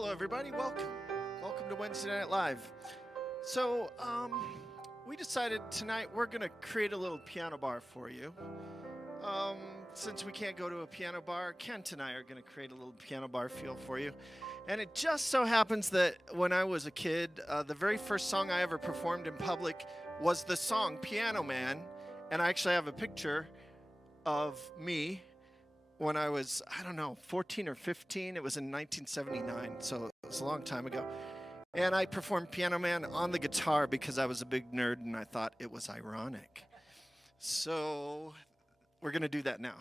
Hello, everybody. Welcome. Welcome to Wednesday Night Live. So, we decided tonight we're going to create a little piano bar for you. Since we can't go to a piano bar, Kent and I are going to create a little piano bar feel for you. And it just so happens that when I was a kid, the very first song I ever performed in public was the song Piano Man. And I actually have a picture of me when I was, 14 or 15. It was in 1979, so it was a long time ago. And I performed Piano Man on the guitar because I was a big nerd and I thought it was ironic. So we're going to do that now.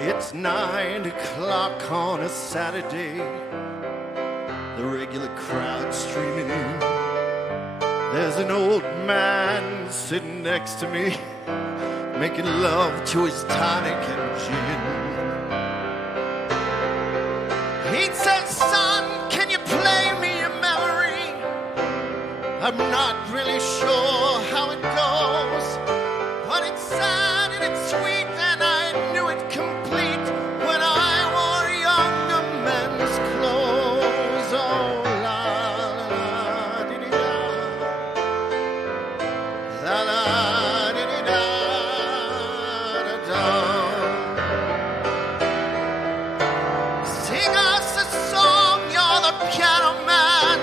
It's 9 o'clock on a Saturday. The regular crowd streaming in. There's an old man sitting next to me, making love to his tonic and gin. He says, "Son, can you play me a memory? I'm not really sure how it goes, but it's sad and it's sweet, and I knew it complete when I wore younger men's clothes." Oh, la la di di da, la la di di da da da. Sing us a song, you're the piano man.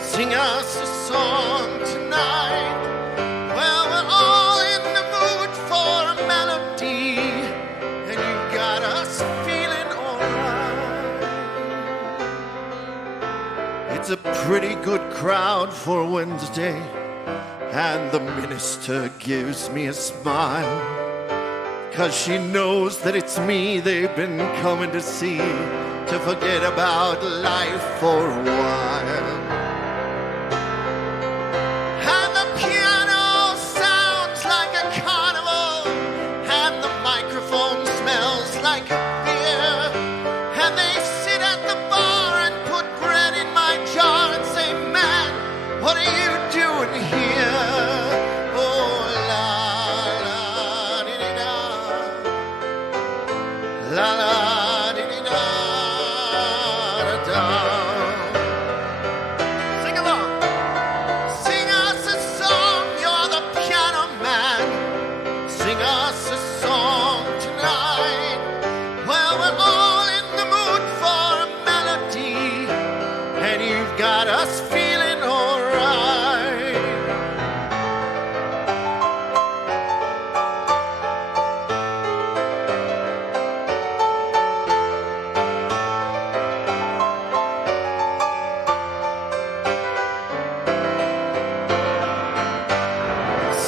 Sing us a song tonight. Well, we're all in the mood for a melody, and you got us feeling alright. It's a pretty good crowd for Wednesday, and the minister gives me a smile, 'cause she knows that it's me they've been coming to see, to forget about life for a while. And the piano sounds like a carnival, and the microphone smells like a beer. And they sit at the bar and put bread in my jar and say, "Man, what are you doing here?" Oh, la la di di da, la la di di da da da. Sing along. Sing us a song, you're the piano man. Sing us a song tonight. Well, we're all in the mood for a melody, and you've got us feeling alright.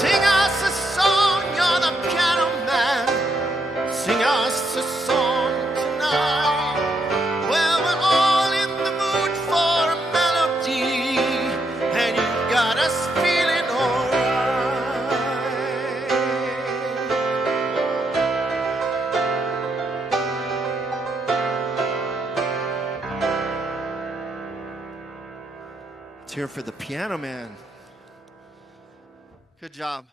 Sing us a song, you're the piano man. Sing us a song tonight. Well, we're all in the mood for a melody, and you've got us feeling alright. Let's hear it for the piano man. Good job.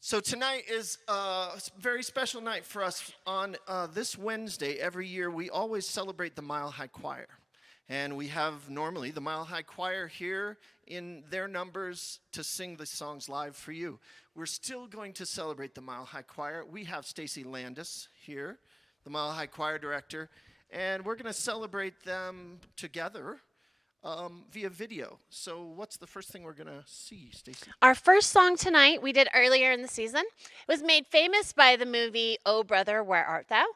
So tonight is a very special night for us. On this Wednesday, every year, we always celebrate the Mile High Choir. And we have normally the Mile High Choir here in their numbers to sing the songs live for you. We're still going to celebrate the Mile High Choir. We have Stacy Landis here, the Mile High Choir director, and we're going to celebrate them together via video. So what's the first thing we're going to see, Stacy? Our first song tonight we did earlier in the season. It was made famous by the movie Oh Brother, Where Art Thou?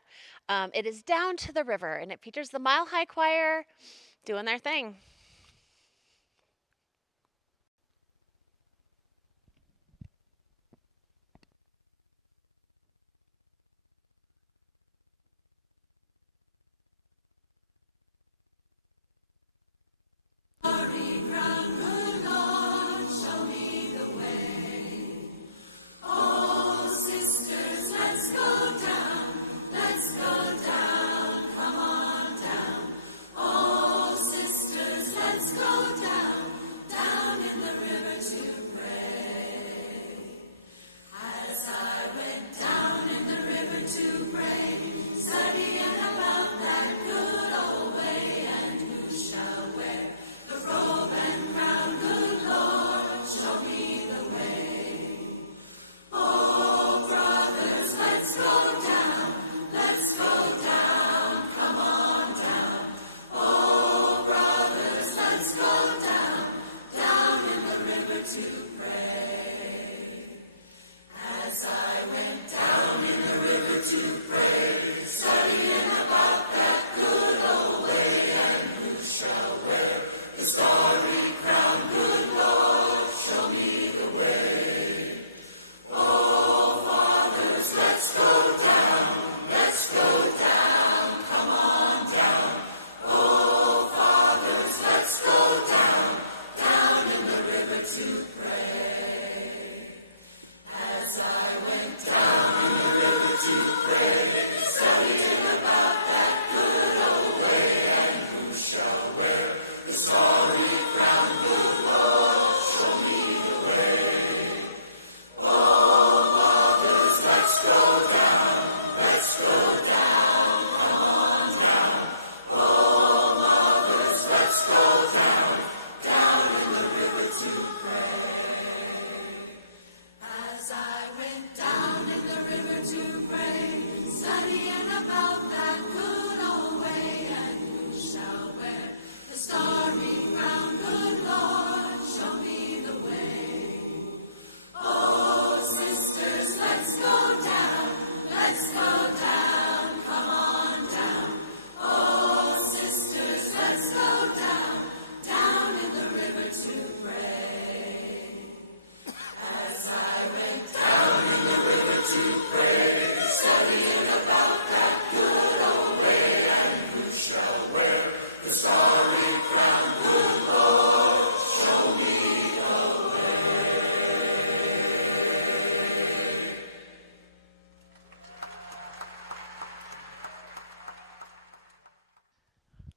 It is Down to the River, and it features the Mile High Choir doing their thing.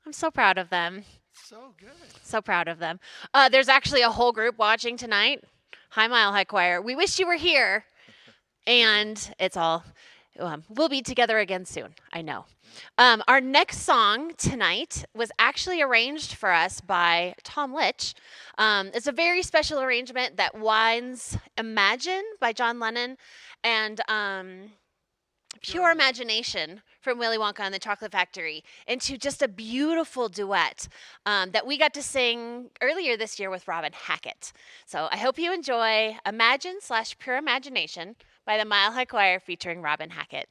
I'm so proud of them. So good. So proud of them. There's actually a whole group watching tonight. Hi, Mile High Choir. We wish you were here. And it's all, we'll be together again soon. I know. Our next song tonight was actually arranged for us by Tom Litch. It's a very special arrangement that winds Imagine by John Lennon and Pure Imagination from Willy Wonka and the Chocolate Factory into just a beautiful duet that we got to sing earlier this year with Robin Hackett. So I hope you enjoy Imagine/Pure Imagination by the Mile High Choir featuring Robin Hackett.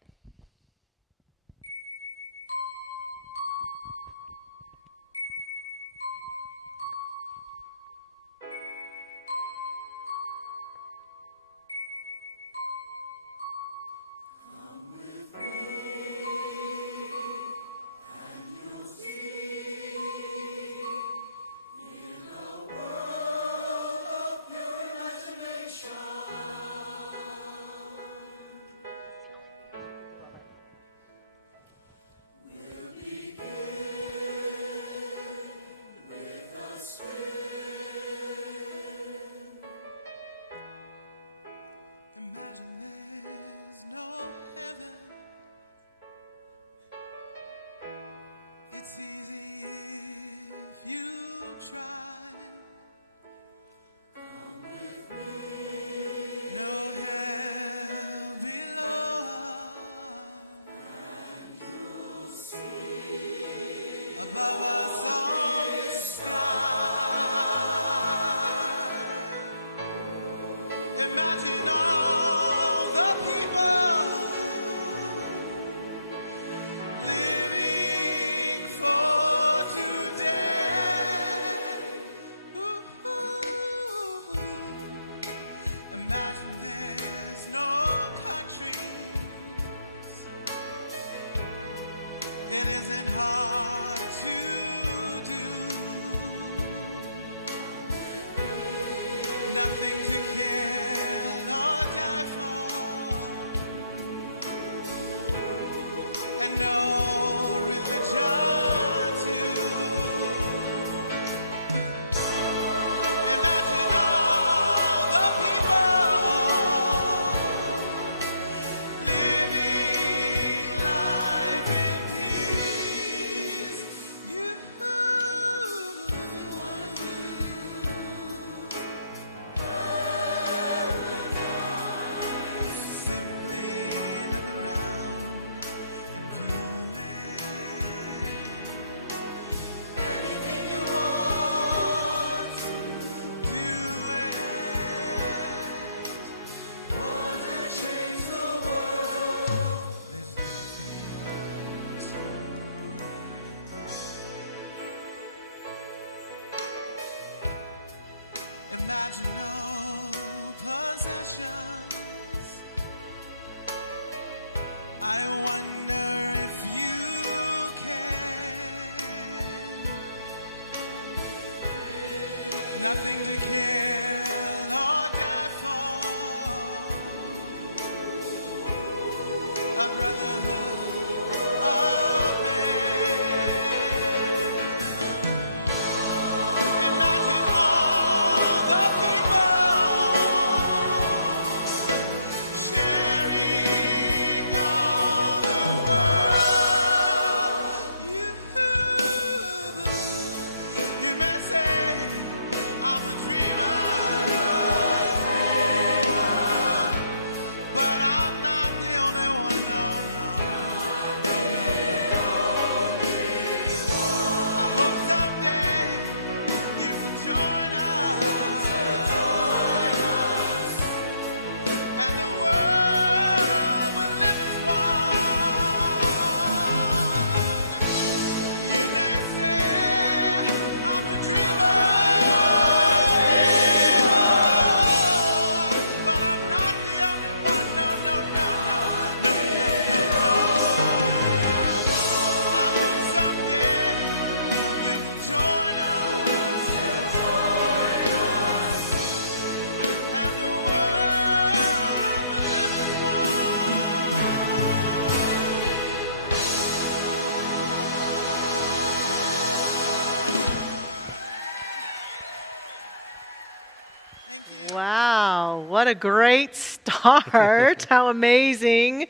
what a great start. How amazing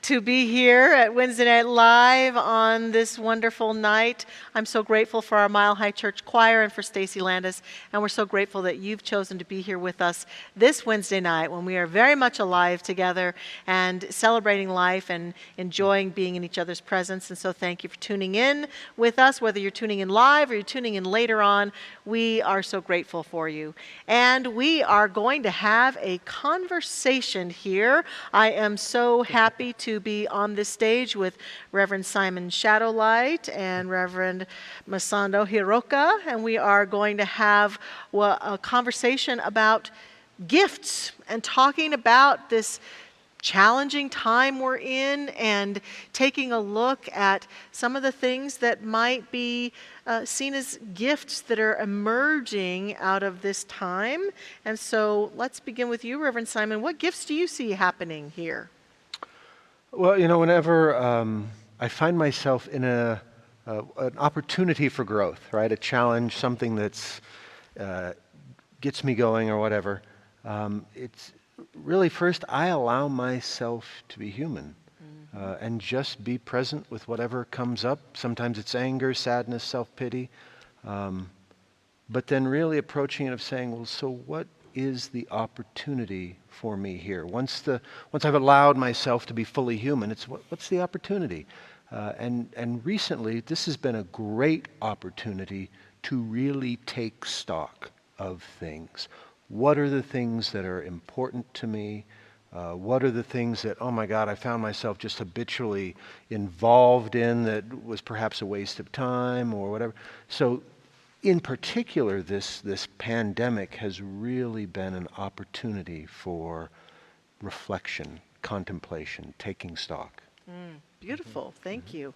to be here at Wednesday Night Live on this wonderful night. I'm so grateful for our Mile High Church Choir and for Stacy Landis, and we're so grateful that you've chosen to be here with us this Wednesday night when we are very much alive together and celebrating life and enjoying being in each other's presence. And so thank you for tuning in with us, whether you're tuning in live or you're tuning in later on. We are so grateful for you. And we are going to have a conversation here. I am so happy to be on this stage with Reverend Simon Shadowlight and Reverend Masando Hiraoka, and we are going to have a conversation about gifts and talking about this challenging time we're in and taking a look at some of the things that might be seen as gifts that are emerging out of this time. And so let's begin with you, Reverend Simon. What gifts do you see happening here? Well, whenever I find myself in an opportunity for growth, right? A challenge, something that's gets me going or whatever. It's really first I allow myself to be human and just be present with whatever comes up. Sometimes it's anger, sadness, self-pity. But then really approaching it of saying, well, so what is the opportunity for me here? Once I've allowed myself to be fully human, it's what's the opportunity? And recently, this has been a great opportunity to really take stock of things. What are the things that are important to me? What are the things that, oh my God, I found myself just habitually involved in that was perhaps a waste of time or whatever. So in particular, this pandemic has really been an opportunity for reflection, contemplation, taking stock. Beautiful. Thank you.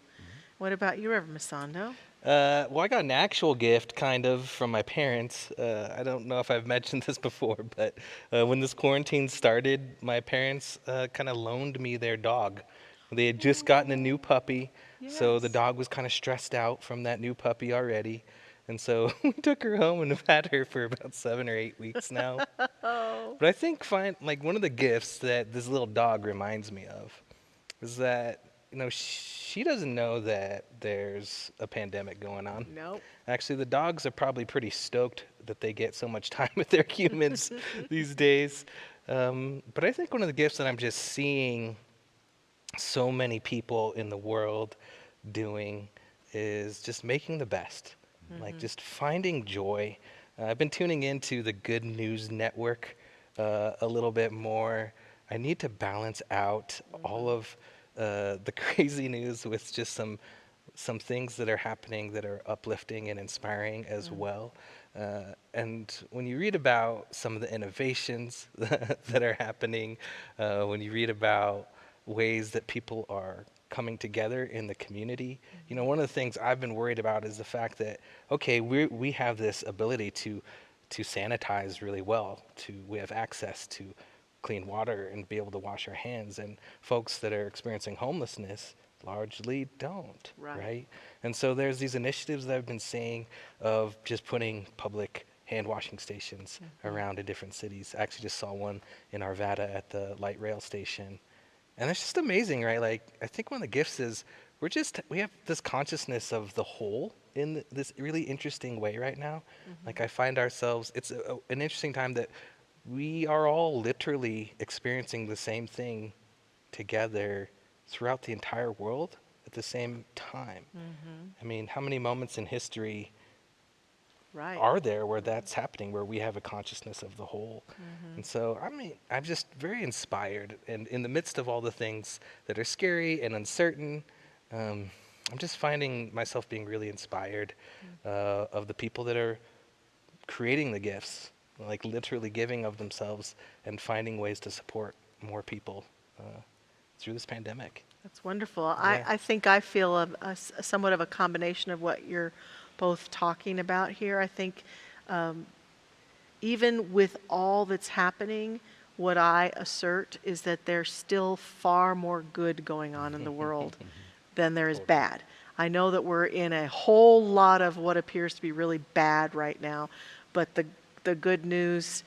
What about you, Reverend Masando? Well, I got an actual gift, kind of, from my parents. I don't know if I've mentioned this before, but when this quarantine started, my parents kind of loaned me their dog. They had just gotten a new puppy, so the Yes. dog was kind of stressed out from that new puppy already. And so we took her home and have had her for about 7 or 8 weeks now. Oh. But I think one of the gifts that this little dog reminds me of is that, she doesn't know that there's a pandemic going on. Nope. Actually, the dogs are probably pretty stoked that they get so much time with their humans these days. But I think one of the gifts that I'm just seeing so many people in the world doing is just making the best, like just finding joy. I've been tuning into the Good News Network a little bit more. I need to balance out all of the crazy news with just some things that are happening that are uplifting and inspiring as well. And when you read about some of the innovations that are happening, when you read about ways that people are coming together in the community, one of the things I've been worried about is the fact that, okay, we have this ability to sanitize really well, we have access to clean water and be able to wash our hands, and folks that are experiencing homelessness largely don't, right? And so there's these initiatives that I've been seeing of just putting public hand washing stations around in different cities. I actually just saw one in Arvada at the light rail station. And it's just amazing, right? Like, I think one of the gifts is we have this consciousness of the whole in this really interesting way right now. Like, I find ourselves, it's an interesting time that we are all literally experiencing the same thing together throughout the entire world at the same time. I mean, how many moments in history are there where that's happening, where we have a consciousness of the whole? And so, I mean, I'm just very inspired. And in the midst of all the things that are scary and uncertain, I'm just finding myself being really inspired of the people that are creating the gifts, like literally giving of themselves and finding ways to support more people through this pandemic. That's wonderful. Yeah. I think I feel somewhat of a combination of what you're both talking about here. I think even with all that's happening, what I assert is that there's still far more good going on in the world than there is bad. I know that we're in a whole lot of what appears to be really bad right now, but the good news,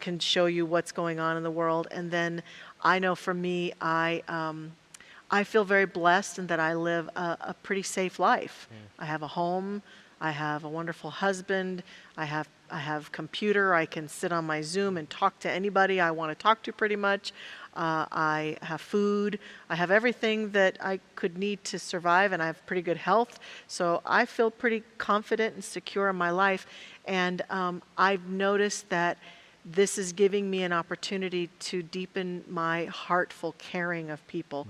can show you what's going on in the world. And then I know for me, I feel very blessed in that I live a pretty safe life. I have a home. I have a wonderful husband. I have computer. I can sit on my Zoom and talk to anybody I want to talk to pretty much. I have food. I have everything that I could need to survive, and I have pretty good health. So I feel pretty confident and secure in my life. And I've noticed that this is giving me an opportunity to deepen my heartful caring of people.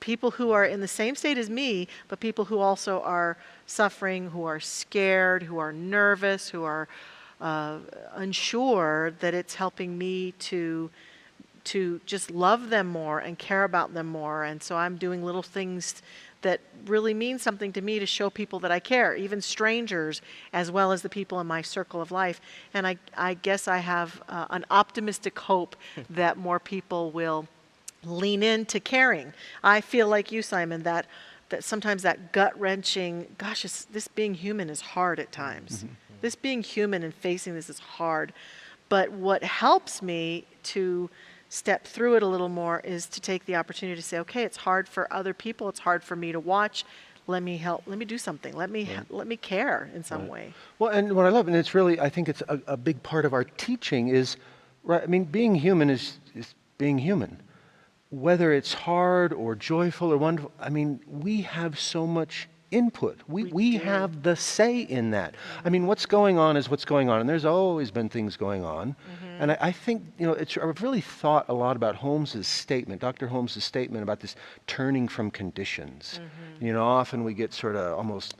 People who are in the same state as me, but people who also are suffering, who are scared, who are nervous, who are unsure, that it's helping me to just love them more and care about them more. And so I'm doing little things that really mean something to me to show people that I care, even strangers, as well as the people in my circle of life. And I guess I have an optimistic hope that more people will lean into caring. I feel like you, Simon, that sometimes that gut-wrenching, gosh, this being human is hard at times. This being human and facing this is hard. But what helps me to step through it a little more is to take the opportunity to say, okay, it's hard for other people. It's hard for me to watch. Let me help. Let me do something. Let me care in some way. Well, and what I love, and it's really, I think it's a big part of our teaching is, right, I mean, being human is being human. Whether it's hard or joyful or wonderful, I mean, we have so much input. We have the say in that. I mean, what's going on is what's going on, and there's always been things going on. And I think, I've really thought a lot about Holmes's statement, Dr. Holmes's statement about this turning from conditions. Often we get sort of almost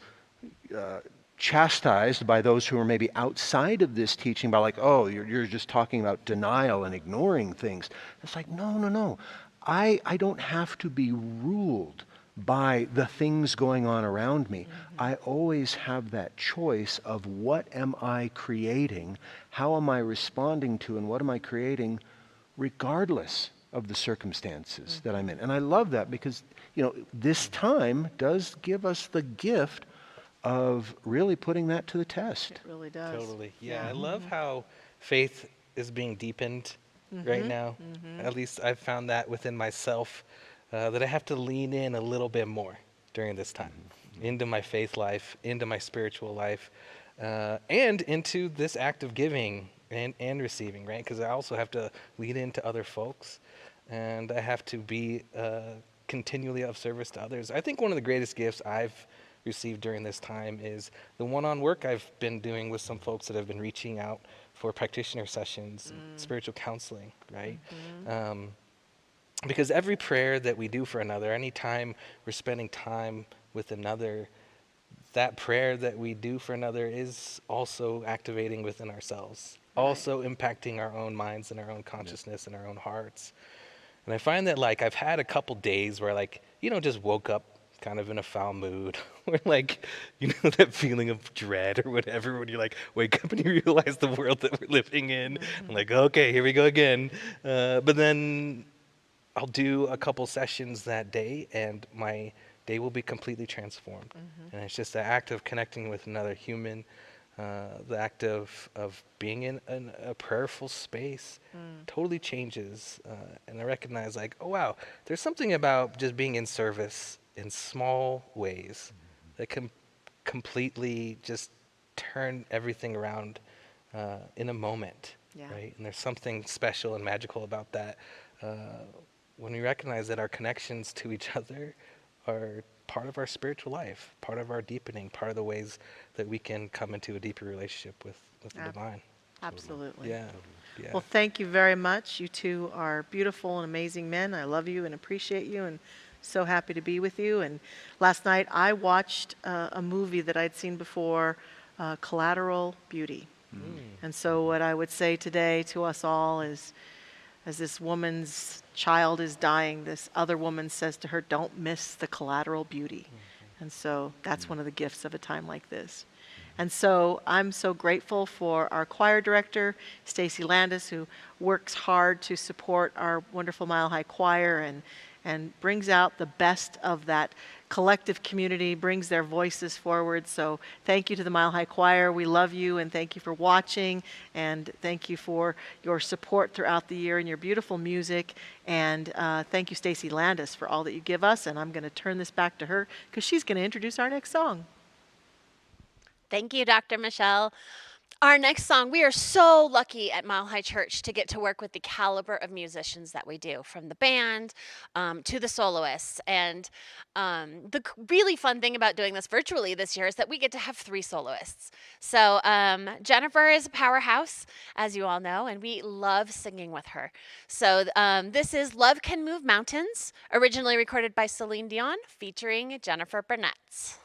chastised by those who are maybe outside of this teaching by like, oh, you're just talking about denial and ignoring things. It's like, no. I don't have to be ruled by the things going on around me. I always have that choice of what am I creating, how am I responding to, and what am I creating regardless of the circumstances that I'm in. And I love that because, this time does give us the gift of really putting that to the test. It really does. Totally. Yeah, I love how faith is being deepened right now. At least I've found that within myself, that I have to lean in a little bit more during this time into my faith life, into my spiritual life, and into this act of giving and receiving, right? Because I also have to lean into other folks, and I have to be continually of service to others. I think one of the greatest gifts I've received during this time is the one-on work I've been doing with some folks that have been reaching out for practitioner sessions, and spiritual counseling, right? Because every prayer that we do for another, any time we're spending time with another, that prayer that we do for another is also activating within ourselves, also impacting our own minds and our own consciousness and our own hearts. And I find that I've had a couple days where just woke up kind of in a foul mood, or that feeling of dread or whatever, when you wake up and you realize the world that we're living in. I'm like, okay, here we go again. But then I'll do a couple sessions that day and my day will be completely transformed. And it's just the act of connecting with another human, the act of being in a prayerful space totally changes. And I recognize oh wow, there's something about just being in service in small ways that can completely just turn everything around in a moment, right? And there's something special and magical about that when we recognize that our connections to each other are part of our spiritual life, part of our deepening, part of the ways that we can come into a deeper relationship with the divine. Absolutely. Yeah. Well, thank you very much. You two are beautiful and amazing men. I love you and appreciate you and so happy to be with you. And last night I watched a movie that I'd seen before, Collateral Beauty. And so what I would say today to us all is, as this woman's child is dying, this other woman says to her, don't miss the collateral beauty. And so that's one of the gifts of a time like this. And so I'm so grateful for our choir director, Stacy Landis, who works hard to support our wonderful Mile High Choir and brings out the best of that collective community brings their voices forward. So thank you to the Mile High Choir. We love you, and thank you for watching, and thank you for your support throughout the year and your beautiful music. And thank you, Stacy Landis, for all that you give us. And I'm going to turn this back to her because she's going to introduce our next song. Thank you, Dr. Michelle. Our next song, we are so lucky at Mile High Church to get to work with the caliber of musicians that we do, from the band to the soloists. And really fun thing about doing this virtually this year is that we get to have 3 soloists. So Jennifer is a powerhouse, as you all know, and we love singing with her. So this is Love Can Move Mountains, originally recorded by Celine Dion, featuring Jennifer Burnett.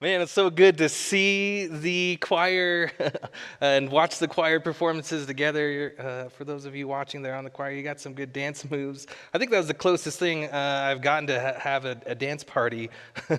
Man, it's so good to see the choir and watch the choir performances together. For those of you watching there on the choir, you got some good dance moves. I think that was the closest thing I've gotten to have a dance party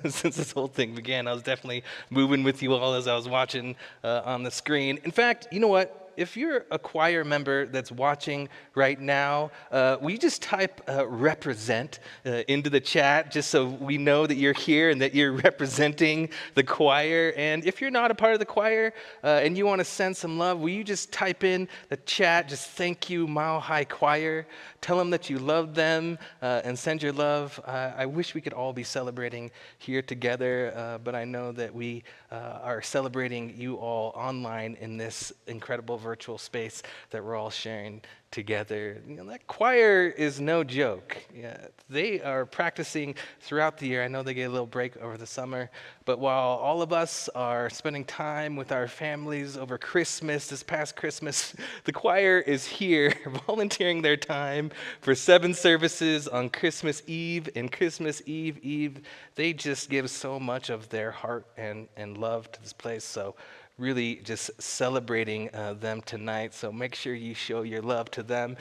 since this whole thing began. I was definitely moving with you all as I was watching on the screen. In fact, you know what? if you're a choir member that's watching right now, will you just type represent into the chat just so we know that you're here and that you're representing the choir? And if you're not a part of the choir and you want to send some love, will you just type in the chat, just thank you, Mile High Choir. Tell them that you love them and send your love. I wish we could all be celebrating here together, but I know that we are celebrating you all online in this incredible virtual space that we're all sharing together. You know, that choir is no joke. Yeah, they are practicing throughout the year. I know they get a little break over the summer, but while all of us are spending time with our families over Christmas, this past Christmas, the choir is here volunteering their time for 7 services on Christmas Eve and Christmas Eve. They just give so much of their heart and love to this place. So really just celebrating them tonight. So make sure you show your love to them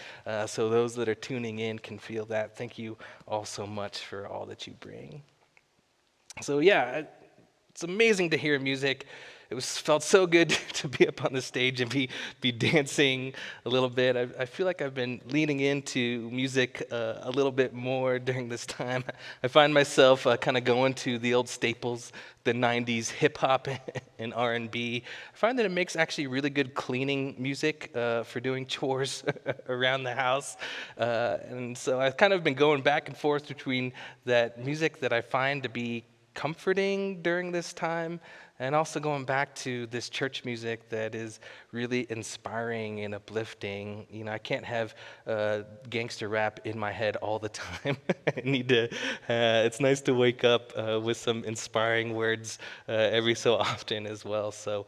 so those that are tuning in can feel that. Thank you all so much for all that you bring. So yeah, it's amazing to hear music. It felt so good to be up on the stage and be dancing a little bit. I feel like I've been leaning into music a little bit more during this time. I find myself kind of going to the old staples, the 90s hip hop and R&B. I find that it makes actually really good cleaning music for doing chores around the house. And so I've kind of been going back and forth between that music that I find to be comforting during this time, and also going back to this church music that is really inspiring and uplifting. You know, I can't have gangster rap in my head all the time. I need to, it's nice to wake up with some inspiring words every so often as well. So,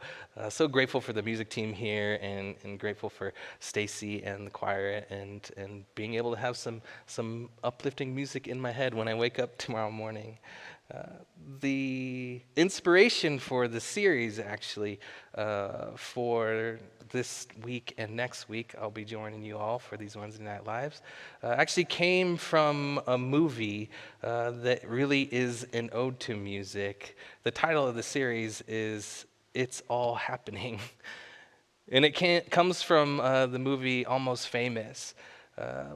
so grateful for the music team here, and grateful for Stacy and the choir, and being able to have some uplifting music in my head when I wake up tomorrow morning. The inspiration for the series, actually, for this week and next week, I'll be joining you all for these Wednesday Night Lives, actually came from a movie that really is an ode to music. The title of the series is It's All Happening. And it comes from the movie Almost Famous,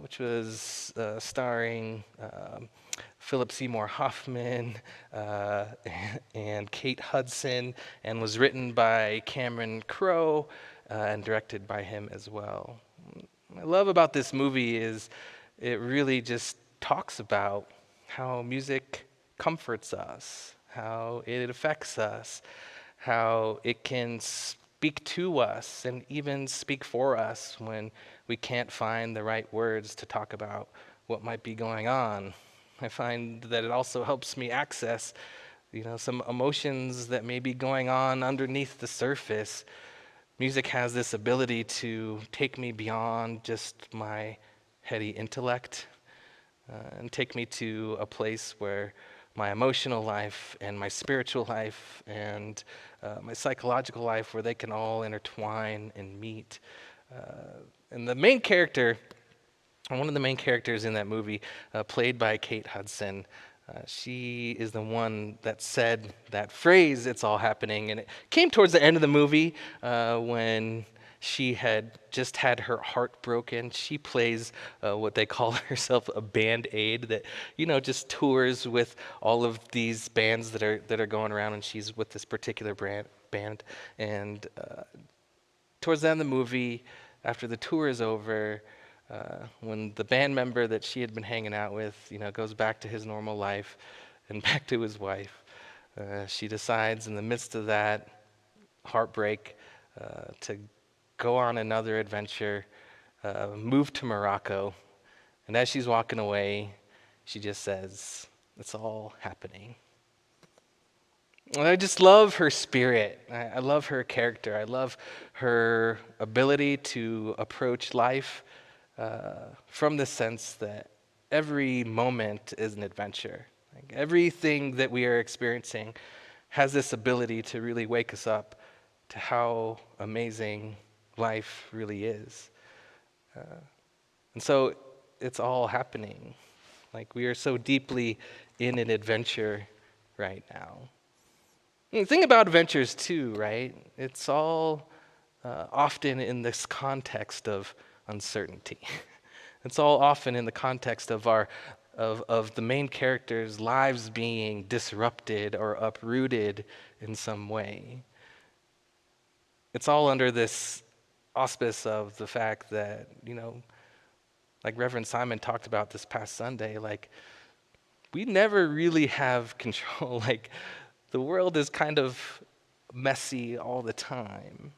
which was starring Philip Seymour Hoffman and Kate Hudson, and was written by Cameron Crowe and directed by him as well. What I love about this movie is it really just talks about how music comforts us, how it affects us, how it can speak to us and even speak for us when we can't find the right words to talk about what might be going on. I find that it also helps me access, some emotions that may be going on underneath the surface. Music has this ability to take me beyond just my heady intellect and take me to a place where my emotional life and my spiritual life and my psychological life, where they can all intertwine and meet. And the main character, one of the main characters in that movie, played by Kate Hudson, she is the one that said that phrase, "It's all happening." And it came towards the end of the movie when she had just had her heart broken. She plays what they call herself a band aid that, just tours with all of these bands that are going around, and she's with this particular band. And towards the end of the movie, after the tour is over, when the band member that she had been hanging out with, goes back to his normal life and back to his wife, she decides in the midst of that heartbreak to go on another adventure, move to Morocco. And as she's walking away, she just says, "It's all happening." And I just love her spirit. I love her character. I love her ability to approach life from the sense that every moment is an adventure. Like everything that we are experiencing has this ability to really wake us up to how amazing life really is. And so it's all happening. Like we are so deeply in an adventure right now. And the thing about adventures too, right? It's all often in this context of uncertainty. It's all often in the context of of the main characters' lives being disrupted or uprooted in some way. It's all under this auspice of the fact that, like Reverend Simon talked about this past Sunday, like we never really have control. Like the world is kind of messy all the time.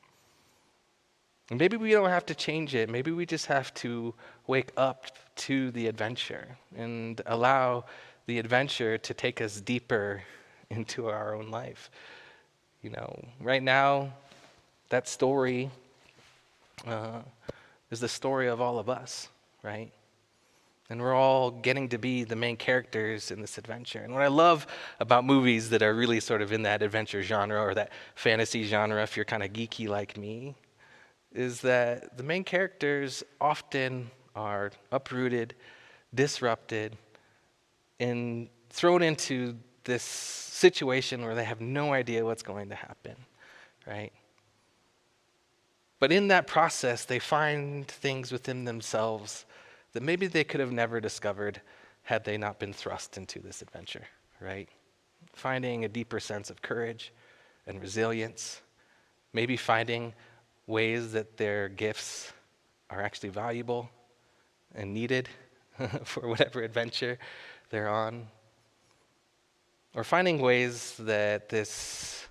And maybe we don't have to change it. Maybe we just have to wake up to the adventure and allow the adventure to take us deeper into our own life. Right now, that story is the story of all of us, right? And we're all getting to be the main characters in this adventure. And what I love about movies that are really sort of in that adventure genre or that fantasy genre, if you're kind of geeky like me, is that the main characters often are uprooted, disrupted, and thrown into this situation where they have no idea what's going to happen, right? But in that process, they find things within themselves that maybe they could have never discovered had they not been thrust into this adventure, right? Finding a deeper sense of courage and resilience, maybe finding ways that their gifts are actually valuable and needed for whatever adventure they're on. Or finding ways that this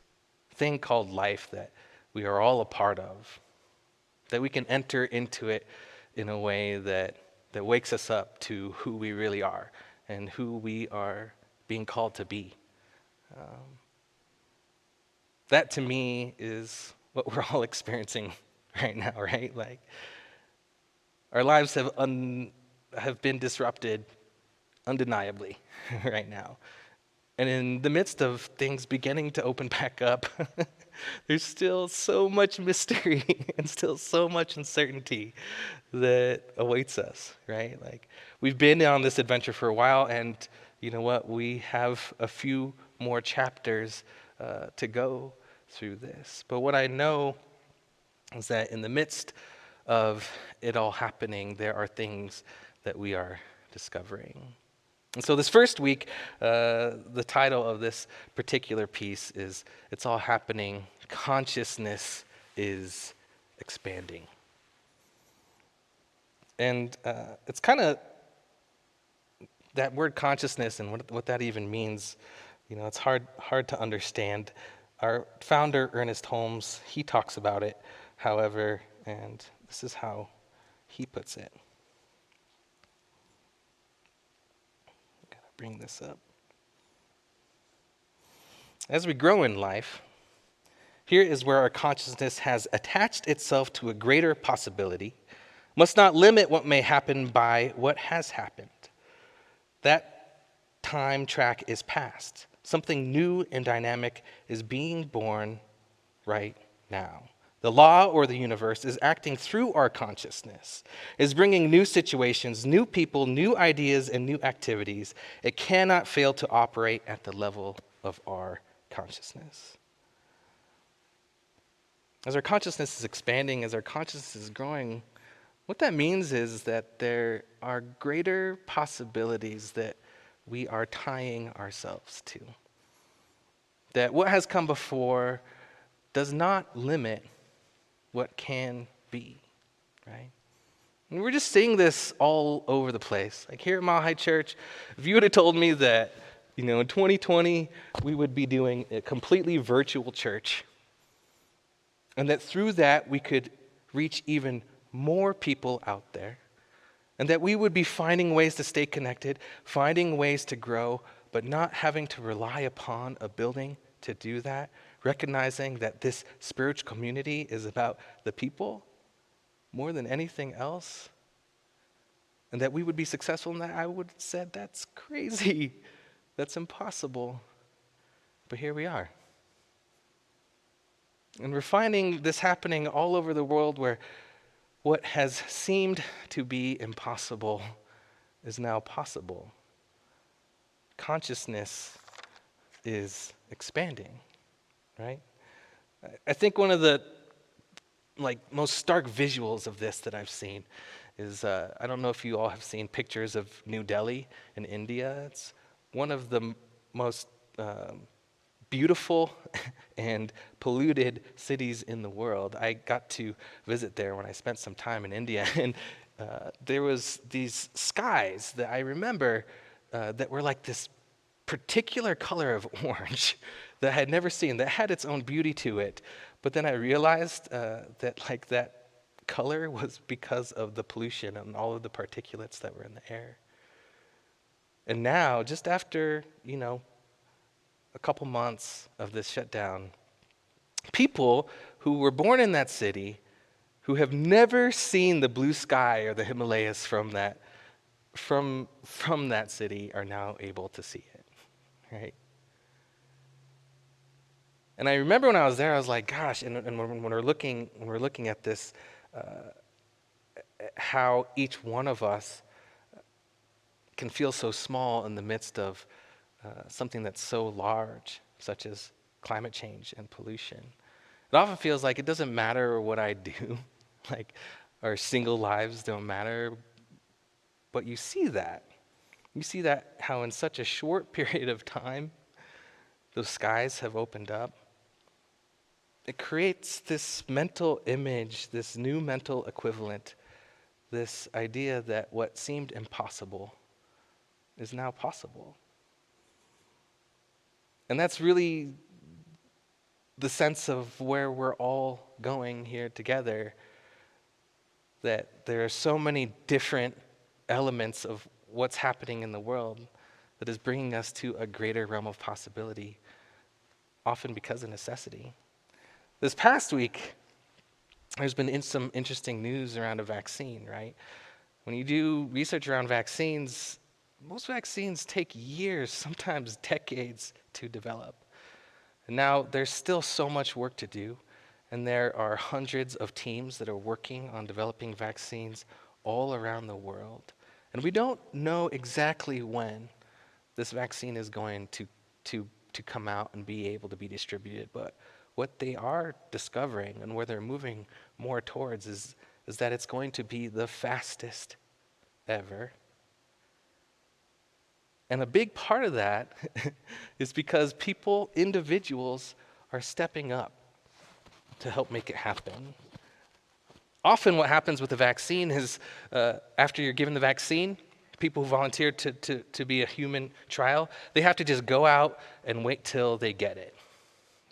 thing called life that we are all a part of, that we can enter into it in a way that wakes us up to who we really are and who we are being called to be. That to me is what we're all experiencing right now, right? Like our lives have been disrupted undeniably right now. And in the midst of things beginning to open back up, there's still so much mystery and still so much uncertainty that awaits us, right? Like we've been on this adventure for a while, and you know what? We have a few more chapters to go through this. But what I know is that in the midst of it all happening, there are things that we are discovering. And so this first week, the title of this particular piece is It's All Happening, Consciousness is Expanding. And it's kind of that word consciousness and what that even means, it's hard to understand. Our founder, Ernest Holmes, he talks about it, however, and this is how he puts it. Bring this up. As we grow in life, here is where our consciousness has attached itself to a greater possibility, must not limit what may happen by what has happened. That time track is past. Something new and dynamic is being born right now. The law or the universe is acting through our consciousness, is bringing new situations, new people, new ideas, and new activities. It cannot fail to operate at the level of our consciousness. As our consciousness is expanding, as our consciousness is growing, what that means is that there are greater possibilities that we are tying ourselves to. That what has come before does not limit what can be, right? And we're just seeing this all over the place. Like here at Mile High Church, if you would have told me that, in 2020, we would be doing a completely virtual church, and that through that we could reach even more people out there, and that we would be finding ways to stay connected, finding ways to grow, but not having to rely upon a building to do that, recognizing that this spiritual community is about the people more than anything else, and that we would be successful in that, I would have said, that's crazy. That's impossible. But here we are. And we're finding this happening all over the world where what has seemed to be impossible is now possible. Consciousness is expanding, right? I think one of the most stark visuals of this that I've seen is I don't know if you all have seen pictures of New Delhi in India. It's one of the most beautiful and polluted cities in the world. I got to visit there when I spent some time in India, and there was these skies that I remember that were like this particular color of orange that I had never seen, that had its own beauty to it. But then I realized that like that color was because of the pollution and all of the particulates that were in the air. And now, just after, a couple months of this shutdown, people who were born in that city, who have never seen the blue sky or the Himalayas from that city, are now able to see it, right? And I remember when I was there, I was like, gosh, and when we're looking at this, how each one of us can feel so small in the midst of something that's so large, such as climate change and pollution. It often feels like it doesn't matter what I do, like our single lives don't matter, but you see that. You see that how in such a short period of time, those skies have opened up. It creates this mental image, this new mental equivalent, this idea that what seemed impossible is now possible. And that's really the sense of where we're all going here together, that there are so many different elements of what's happening in the world that is bringing us to a greater realm of possibility, often because of necessity. This past week, there's been some interesting news around a vaccine, right? When you do research around vaccines, most vaccines take years, sometimes decades to develop. And now there's still so much work to do, and there are hundreds of teams that are working on developing vaccines all around the world. And we don't know exactly when this vaccine is going to come out and be able to be distributed, but what they are discovering and where they're moving more towards is that it's going to be the fastest ever. And a big part of that is because individuals are stepping up to help make it happen. Often what happens with the vaccine is after you're given the vaccine, people who volunteer to be a human trial, they have to just go out and wait till they get it,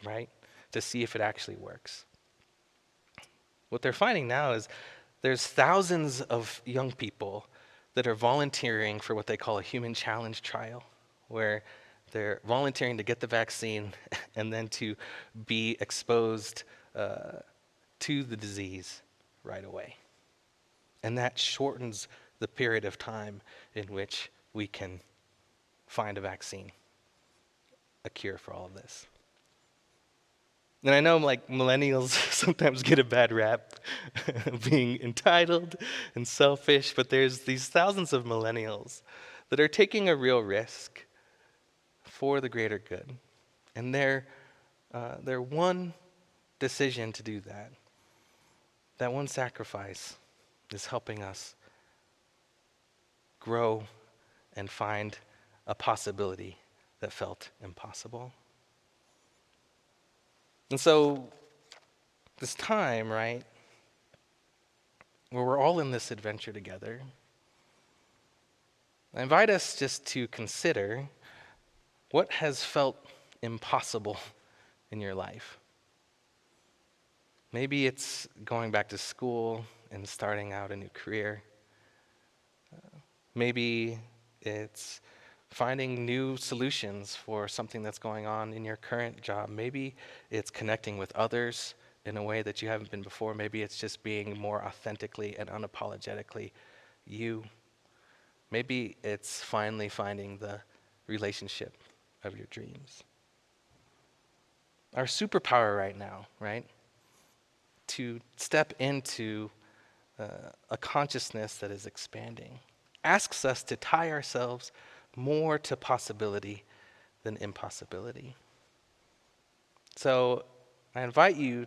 right? To see if it actually works. What they're finding now is there's thousands of young people that are volunteering for what they call a human challenge trial, where they're volunteering to get the vaccine and then to be exposed to the disease right away. And that shortens the period of time in which we can find a vaccine, a cure for all of this. And I know millennials sometimes get a bad rap being entitled and selfish, but there's these thousands of millennials that are taking a real risk for the greater good. And their one decision to do that one sacrifice, is helping us grow and find a possibility that felt impossible. And so this time, right, where we're all in this adventure together, I invite us just to consider what has felt impossible in your life. Maybe it's going back to school and starting out a new career. Maybe it's finding new solutions for something that's going on in your current job. Maybe it's connecting with others in a way that you haven't been before. Maybe it's just being more authentically and unapologetically you. Maybe it's finally finding the relationship of your dreams. Our superpower right now, right, to step into a consciousness that is expanding, asks us to tie ourselves more to possibility than impossibility. So I invite you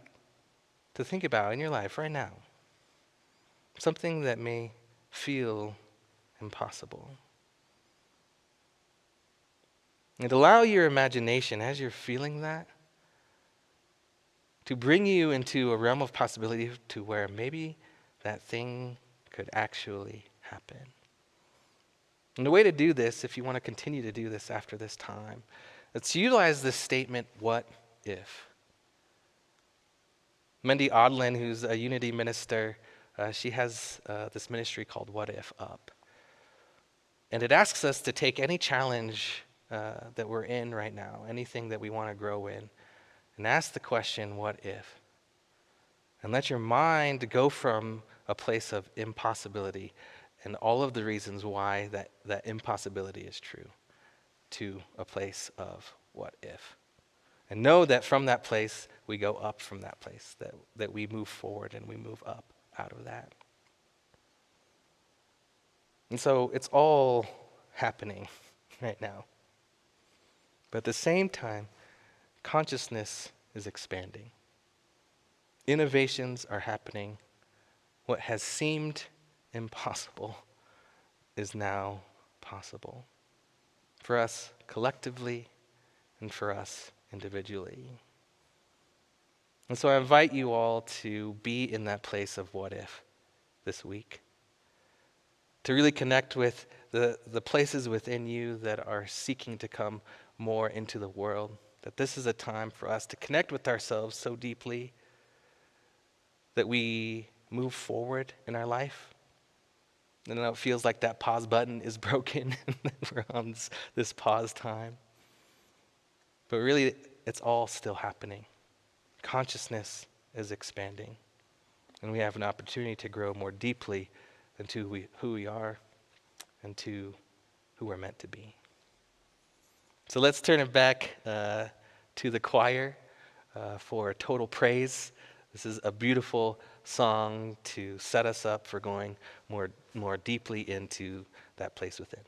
to think about in your life right now. Something that may feel impossible. And allow your imagination, as you're feeling that, to bring you into a realm of possibility to where maybe that thing could actually happen. And the way to do this, if you want to continue to do this after this time, let's utilize this statement, what if? Mendy Odlin, who's a Unity minister, she has this ministry called What If Up. And it asks us to take any challenge that we're in right now, anything that we want to grow in, and ask the question, what if? And let your mind go from a place of impossibility and all of the reasons why that impossibility is true to a place of what if. And know that from that place, we go up from that place, that we move forward and we move up out of that. And so it's all happening right now. But at the same time, consciousness is expanding. Innovations are happening. What has seemed impossible is now possible for us collectively and for us individually. And so I invite you all to be in that place of what if this week. To really connect with the places within you that are seeking to come more into the world. That this is a time for us to connect with ourselves so deeply that we move forward in our life. And then it feels like that pause button is broken and we're on this pause time. But really, it's all still happening. Consciousness is expanding. And we have an opportunity to grow more deeply into who we are and to who we're meant to be. So let's turn it back to the choir for total praise. This is a beautiful song to set us up for going more deeply into that place within.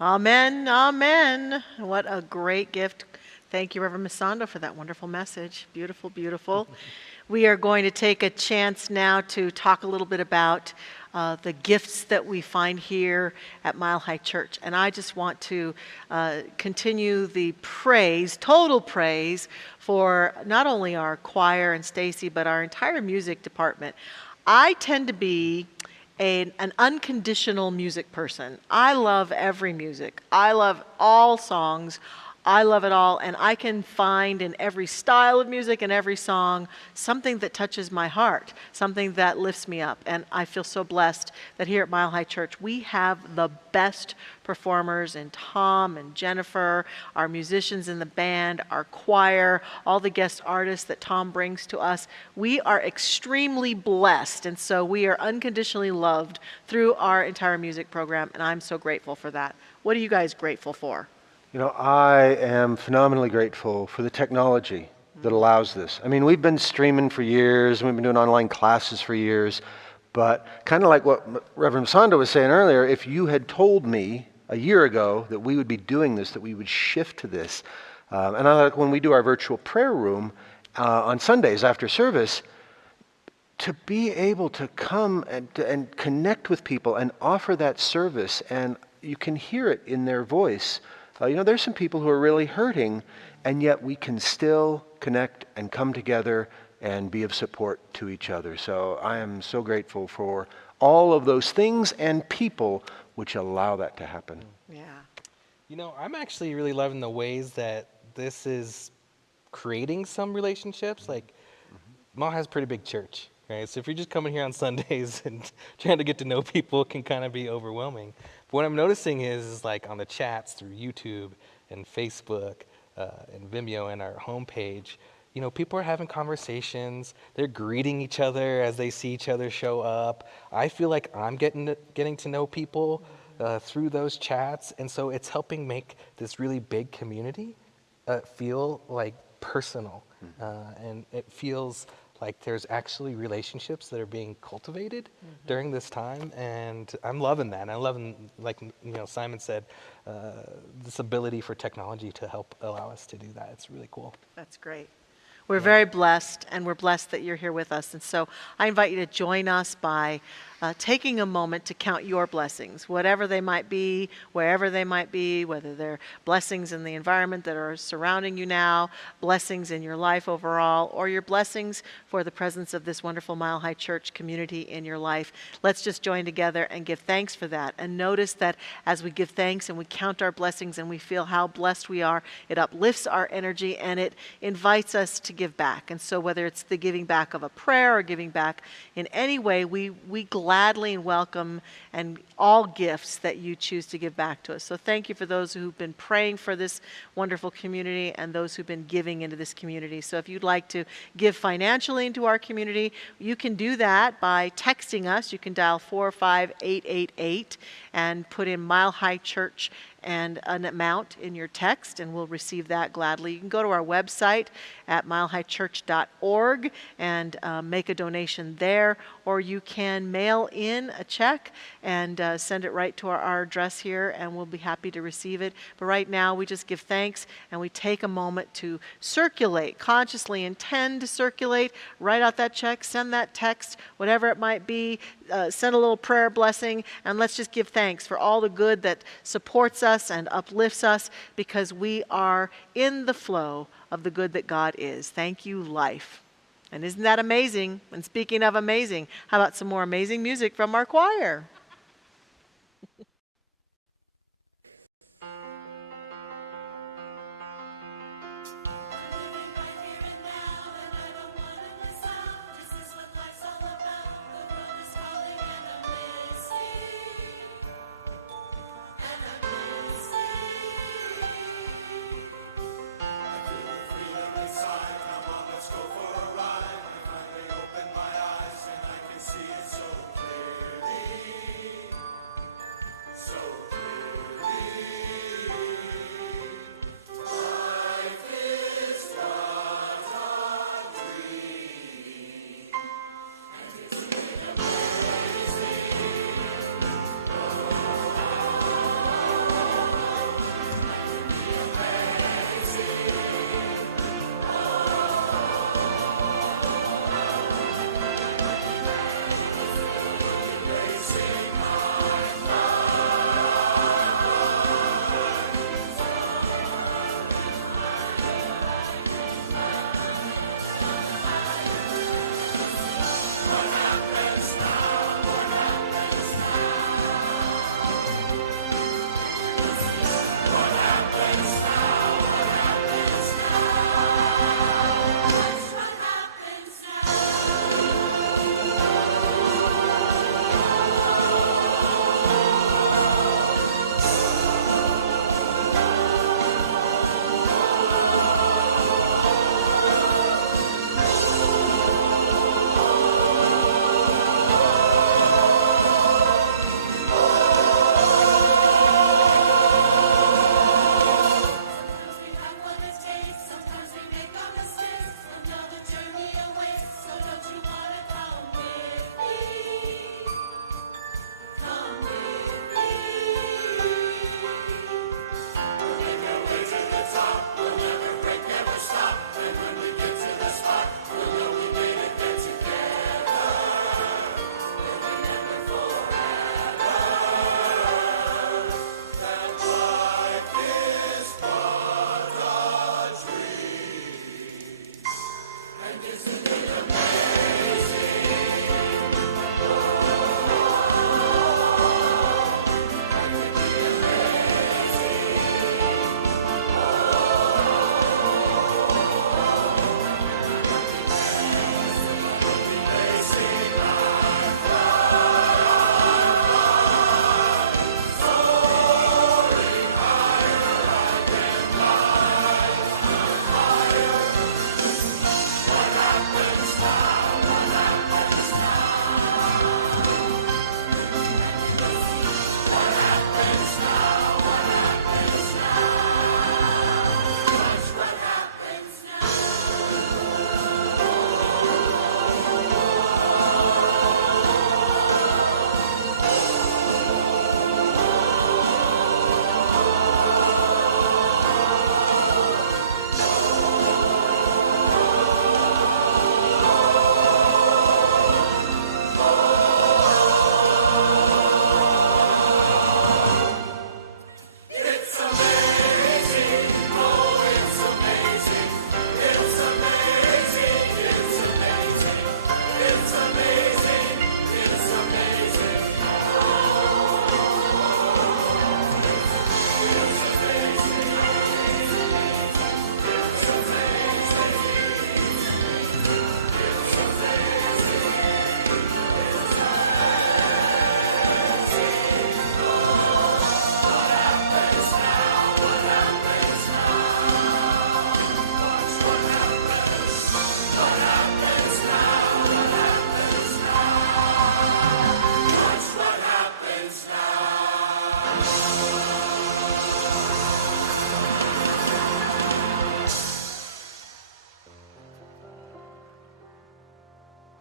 Amen. Amen. What a great gift. Thank you, Reverend Masando, for that wonderful message. Beautiful, beautiful. We are going to take a chance now to talk a little bit about the gifts that we find here at Mile High Church. And I just want to continue the praise, total praise, for not only our choir and Stacy, but our entire music department. I tend to be an unconditional music person. I love every music. I love all songs. I love it all, and I can find in every style of music and every song something that touches my heart, something that lifts me up. And I feel so blessed that here at Mile High Church we have the best performers in Tom and Jennifer, our musicians in the band, our choir, all the guest artists that Tom brings to us. We are extremely blessed, and so we are unconditionally loved through our entire music program, and I'm so grateful for that. What are you guys grateful for? You know, I am phenomenally grateful for the technology that allows this. I mean, we've been streaming for years, and we've been doing online classes for years, but kind of like what Reverend Masando was saying earlier, if you had told me a year ago that we would be doing this, that we would shift to this, and I like when we do our virtual prayer room on Sundays after service, to be able to come and connect with people and offer that service, and you can hear it in their voice. There's some people who are really hurting, and yet we can still connect and come together and be of support to each other. So I am so grateful for all of those things and people which allow that to happen. Yeah. I'm actually really loving the ways that this is creating some relationships. Like, Mall has a pretty big church, right? So if you're just coming here on Sundays and trying to get to know people, it can kind of be overwhelming. But what I'm noticing is like on the chats through YouTube and Facebook and Vimeo and our homepage, people are having conversations. They're greeting each other as they see each other show up. I feel like I'm getting to know people through those chats, and so it's helping make this really big community feel like personal, and it feels like there's actually relationships that are being cultivated during this time, and I'm loving that. I'm loving, like Simon said, this ability for technology to help allow us to do that. It's really cool. That's great. We're very blessed, and we're blessed that you're here with us. And so I invite you to join us by taking a moment to count your blessings, whatever they might be, wherever they might be, whether they're blessings in the environment that are surrounding you now, blessings in your life overall, or your blessings for the presence of this wonderful Mile High Church community in your life. Let's just join together and give thanks for that. And notice that as we give thanks and we count our blessings and we feel how blessed we are, it uplifts our energy and it invites us to give back. And so whether it's the giving back of a prayer or giving back in any way, we gladly and welcome and all gifts that you choose to give back to us. So thank you for those who've been praying for this wonderful community and those who've been giving into this community. So if you'd like to give financially into our community, you can do that by texting us. You can dial 45888 and put in Mile High Church and an amount in your text, and we'll receive that gladly. You can go to our website at milehighchurch.org and make a donation there, or you can mail in a check and send it right to our address here, and we'll be happy to receive it. But right now, we just give thanks, and we take a moment to circulate, consciously intend to circulate, write out that check, send that text, whatever it might be, send a little prayer blessing, and let's just give thanks for all the good that supports us and uplifts us, because we are in the flow of the good that God is. Thank you, life. And isn't that amazing? And speaking of amazing, how about some more amazing music from our choir?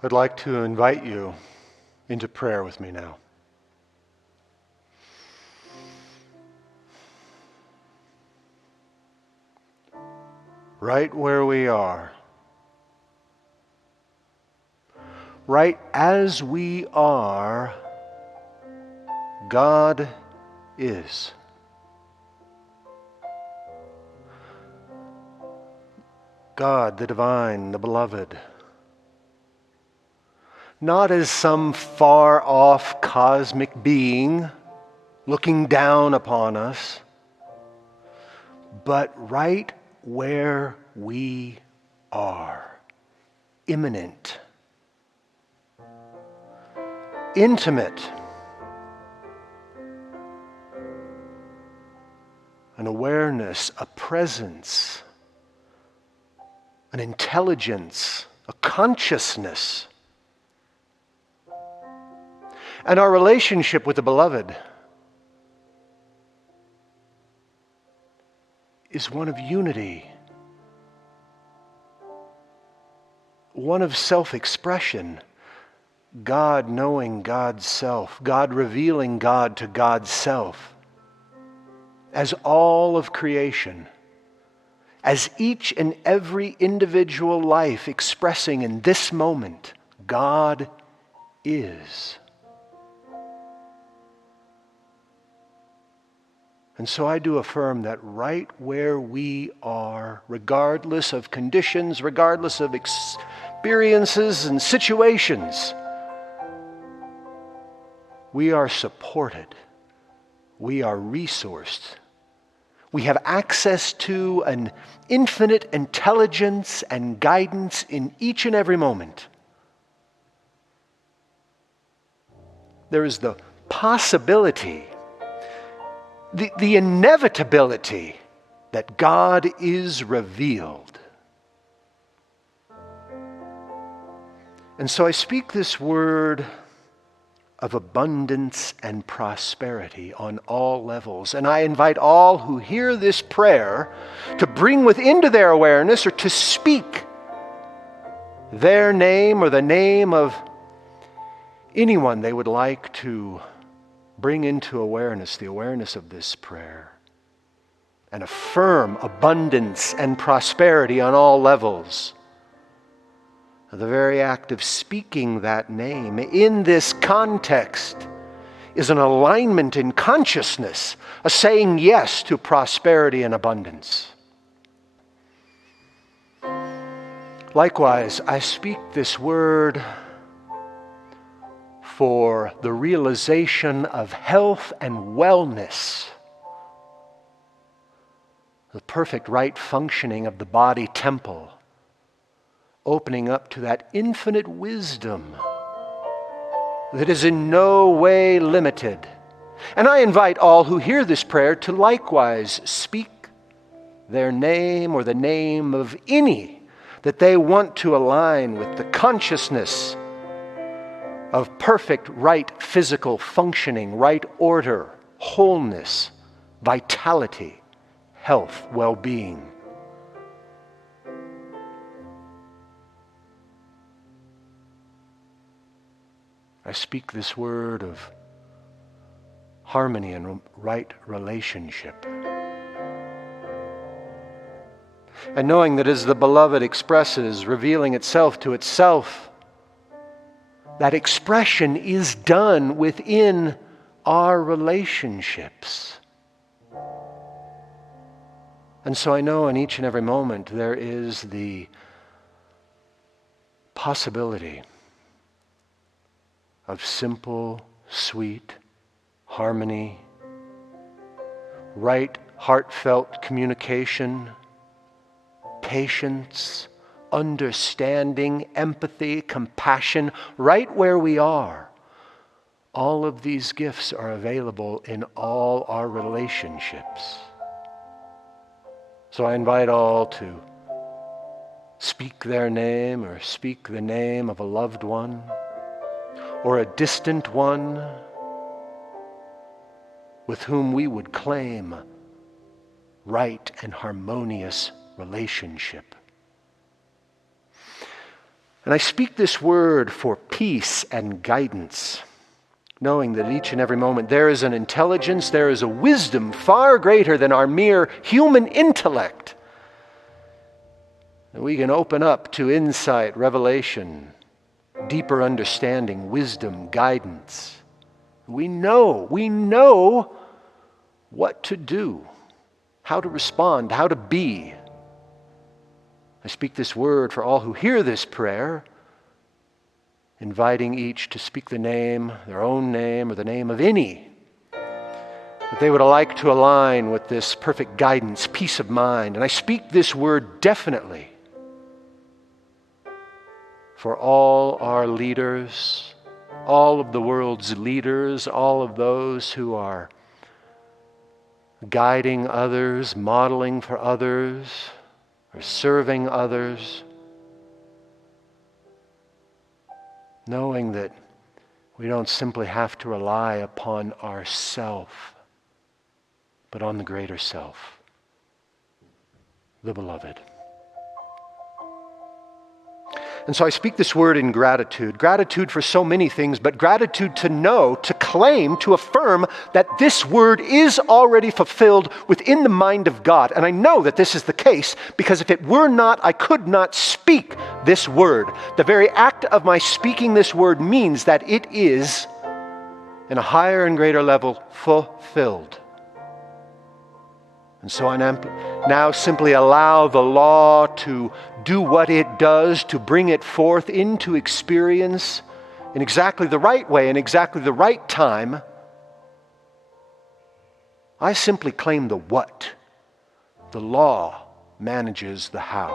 I'd like to invite you into prayer with me now. Right where we are, right as we are, God is. God, the divine, the beloved. Not as some far-off cosmic being looking down upon us, but right where we are, immanent, intimate, an awareness, a presence, an intelligence, a consciousness. And our relationship with the beloved is one of unity, one of self-expression, God knowing God's self, God revealing God to God's self, as all of creation, as each and every individual life expressing in this moment, God is. And so I do affirm that right where we are, regardless of conditions, regardless of experiences and situations, we are supported, we are resourced, we have access to an infinite intelligence and guidance in each and every moment. There is the possibility, the inevitability that God is revealed. And so I speak this word of abundance and prosperity on all levels. And I invite all who hear this prayer to bring within to their awareness or to speak their name or the name of anyone they would like to bring into awareness, the awareness of this prayer, and affirm abundance and prosperity on all levels. The very act of speaking that name in this context is an alignment in consciousness, a saying yes to prosperity and abundance. Likewise, I speak this word for the realization of health and wellness, the perfect right functioning of the body temple, opening up to that infinite wisdom that is in no way limited. And I invite all who hear this prayer to likewise speak their name or the name of any that they want to align with the consciousness of perfect right physical functioning, right order, wholeness, vitality, health, well-being. I speak this word of harmony and right relationship. And knowing that as the beloved expresses, revealing itself to itself, that expression is done within our relationships. And so I know in each and every moment there is the possibility of simple, sweet harmony, right, heartfelt communication, patience, understanding, empathy, compassion, right where we are. All of these gifts are available in all our relationships. So I invite all to speak their name or speak the name of a loved one or a distant one with whom we would claim right and harmonious relationship. And I speak this word for peace and guidance, knowing that each and every moment there is an intelligence, there is a wisdom far greater than our mere human intellect. And we can open up to insight, revelation, deeper understanding, wisdom, guidance. We know what to do, how to respond, how to be. I speak this word for all who hear this prayer, inviting each to speak the name, their own name, or the name of any that they would like to align with this perfect guidance, peace of mind. And I speak this word definitely for all our leaders, all of the world's leaders, all of those who are guiding others, modeling for others, or serving others, knowing that we don't simply have to rely upon ourself, but on the greater self, the beloved. And so I speak this word in gratitude. Gratitude for so many things, but gratitude to know, to claim, to affirm that this word is already fulfilled within the mind of God. And I know that this is the case because if it were not, I could not speak this word. The very act of my speaking this word means that it is, in a higher and greater level, fulfilled. And so I now simply allow the law to do what it does, to bring it forth into experience in exactly the right way, in exactly the right time. I simply claim the what. The law manages the how.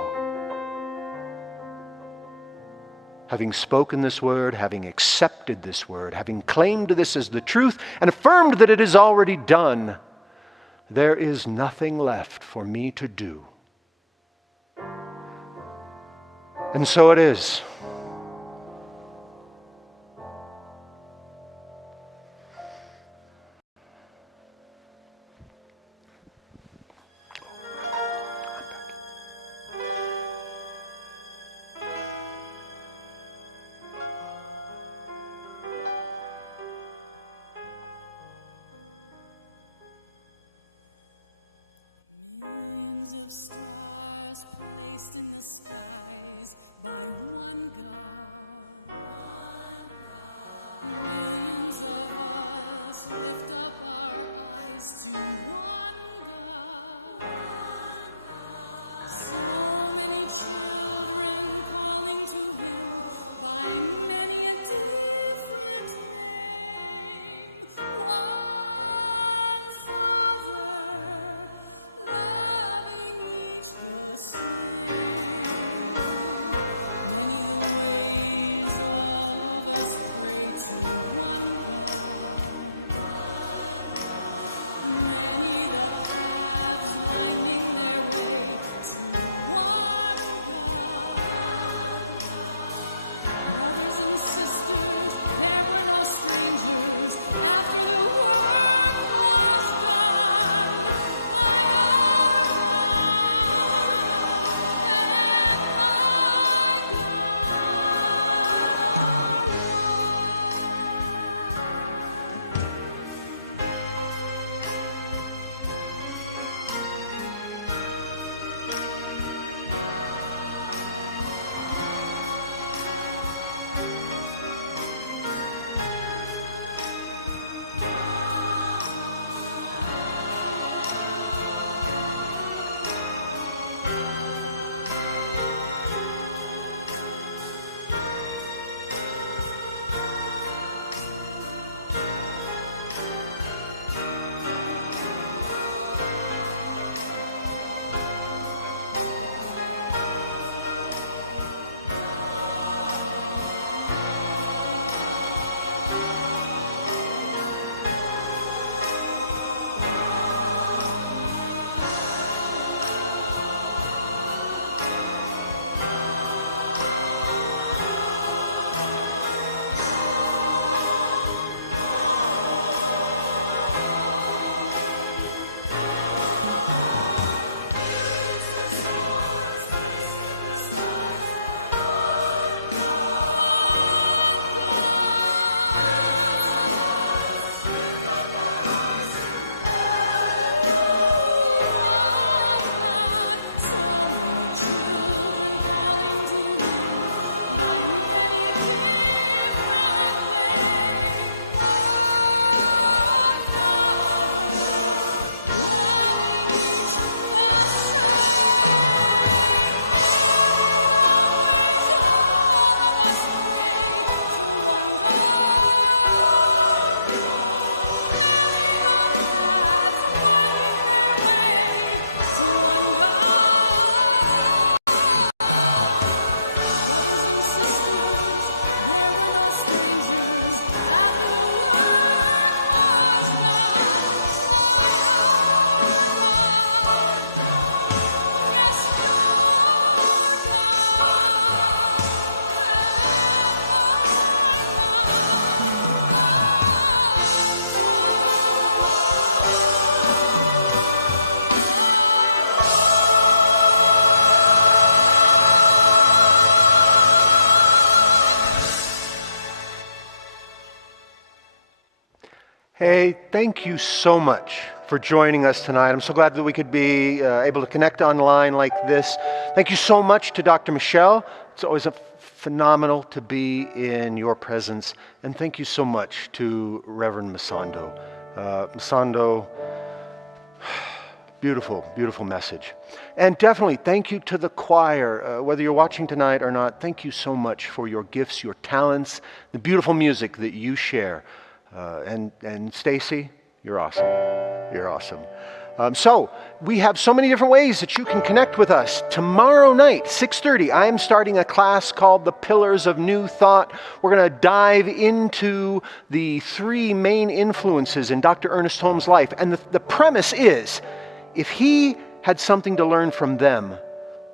Having spoken this word, having accepted this word, having claimed this as the truth and affirmed that it is already done, there is nothing left for me to do. And so it is. Hey, thank you so much for joining us tonight. I'm so glad that we could be able to connect online like this. Thank you so much to Dr. Michelle. It's always phenomenal to be in your presence. And thank you so much to Reverend Masando. Masando, beautiful, beautiful message. And definitely thank you to the choir. Whether you're watching tonight or not, thank you so much for your gifts, your talents, the beautiful music that you share. And Stacy, you're awesome. You're awesome. So we have so many different ways that you can connect with us. Tomorrow night, 6:30, I am starting a class called The Pillars of New Thought. We're going to dive into the three main influences in Dr. Ernest Holmes' life. And the premise is, if he had something to learn from them,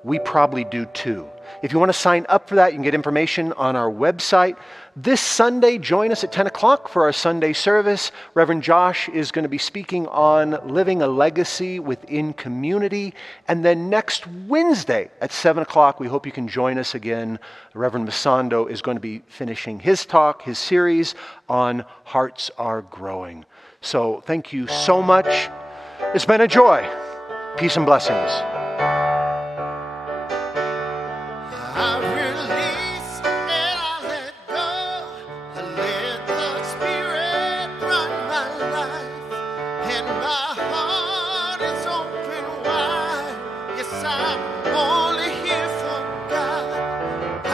we probably do too. If you want to sign up for that, you can get information on our website. This Sunday, join us at 10 o'clock for our Sunday service. Reverend Josh is going to be speaking on living a legacy within community. And then next Wednesday at 7 o'clock, we hope you can join us again. Reverend Masando is going to be finishing his talk, his series on Hearts Are Growing. So thank you so much. It's been a joy. Peace and blessings. I release and I let go. I let the Spirit run my life, and my heart is open wide. Yes, I'm only here for God. I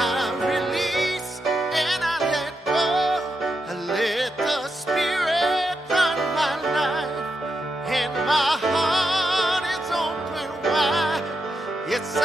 release and I let go. I let the Spirit run my life, and my heart is open wide. Yes,